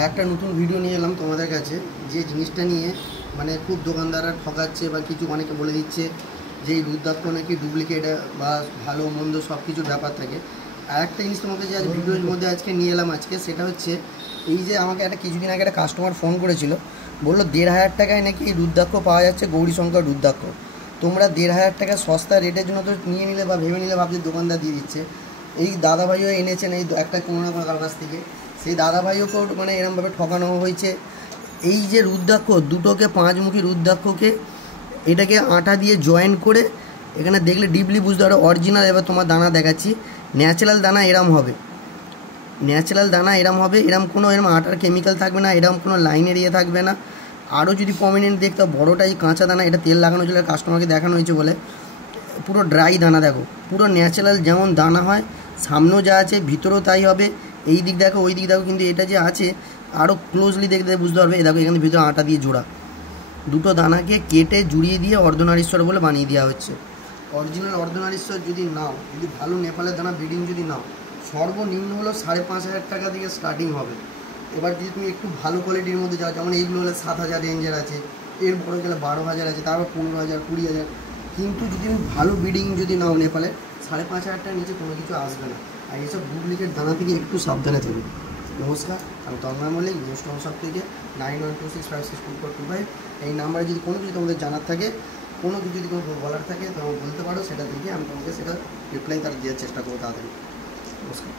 একটা নতুন ভিডিও নিয়ে এলাম তোমাদের কাছে। যে জিনিসটা নিয়ে মানে খুব দোকানদাররা ঠকাচ্ছে বা কিছু অনেকে বলে দিচ্ছে যে এই রুদ্রাক্ষ নাকি ডুপ্লিকেট বা ভালো মন্দ সব কিছুর ব্যাপার থাকে। আর একটা জিনিস তোমাকে যে আজ ভিডিওর মধ্যে আজকে নিয়ে এলাম আজকে, সেটা হচ্ছে এই যে আমাকে একটা কিছুদিন আগে একটা কাস্টমার ফোন করেছিল, বললো 1,500 টাকায় নাকি এই রুদ্রাক্ষ পাওয়া যাচ্ছে, গৌরীশঙ্কর রুদ্রাক্ষ। তোমরা 1,500 টাকা সস্তা রেটের জন্য তো নিয়ে নিলে বা ভেবে নিলে ভাবছে দোকানদার দিয়ে দিচ্ছে। এই দাদাভাইও এনেছেন এই একটা কোনো না কোনো কারো কাছ থেকে, সেই দাদাভাইওকেও মানে এরমভাবে ঠকানো হয়েছে। এই যে রুদ্রাক্ষ দুটোকে, পাঁচমুখী রুদ্রাক্ষকে এটাকে আটা দিয়ে জয়েন করে এখানে দেখলে ডিপলি বুঝতে পারো অরিজিনাল। এবার তোমার দানা দেখাচ্ছি, ন্যাচারাল দানা এরম হবে, ন্যাচারাল দানা এরম হবে, এরম কোনো এরম আটার কেমিক্যাল থাকবে না, এরম কোনো লাইনের ইয়ে থাকবে না। আরও যদি প্রমিনেন্ট দেখতে বড়োটা এই কাঁচা দানা, এটা তেল লাগানো ছিল, কাস্টমারকে দেখানো হয়েছে বলে পুরো ড্রাই দানা। দেখো পুরো ন্যাচারাল যেমন দানা হয় সামনেও যা আছে ভিতরেও তাই হবে। এই দিক দেখো ওই দিক দেখো, কিন্তু এটা যে আছে আরও ক্লোজলি দেখতে বুঝতে পারবে। এই দেখো এখানে ভিতরে আটা দিয়ে জোড়া, দুটো দানাকে কেটে জুড়িয়ে দিয়ে অর্ধনারীশ্বর বলে বানিয়ে দেওয়া হচ্ছে। অরিজিনাল অর্ধনারীশ্বর যদি নাও, যদি ভালো নেপালের দানা ব্রিডিং যদি নাও, সর্বনিম্ন হলো 5,500 টাকা থেকে স্টার্টিং হবে। এবার যদি তুমি একটু ভালো কোয়ালিটির মধ্যে যাও, যেমন এইগুলো হলে 7,000 রেঞ্জের আছে, এর বড় গেলে 12,000 আছে, তারপর 15,000 20,000। কিন্তু যদি তুমি ভালো ব্রিডিং যদি নাও নেপালে, 5,500 টাকার নিচে কোনো কিছু আসবে না। আর এইসব ডুপ্লিকেট দানা থেকে একটু সাবধানে থাকবে। নমস্কার, আমি তন্ময় মল্লিক, নিউজ শপ থেকে 9126562425। এই নাম্বারে যদি কোনো কিছু তোমাদের জানার থাকে, কোনো কিছু যদি কোনো বলার থাকে তোমাকে বলতে পারো, সেটা দেখে আমি তোমাকে সেটা রিপ্লাই তার দেওয়ার চেষ্টা করবো তাড়াতাড়ি। নমস্কার।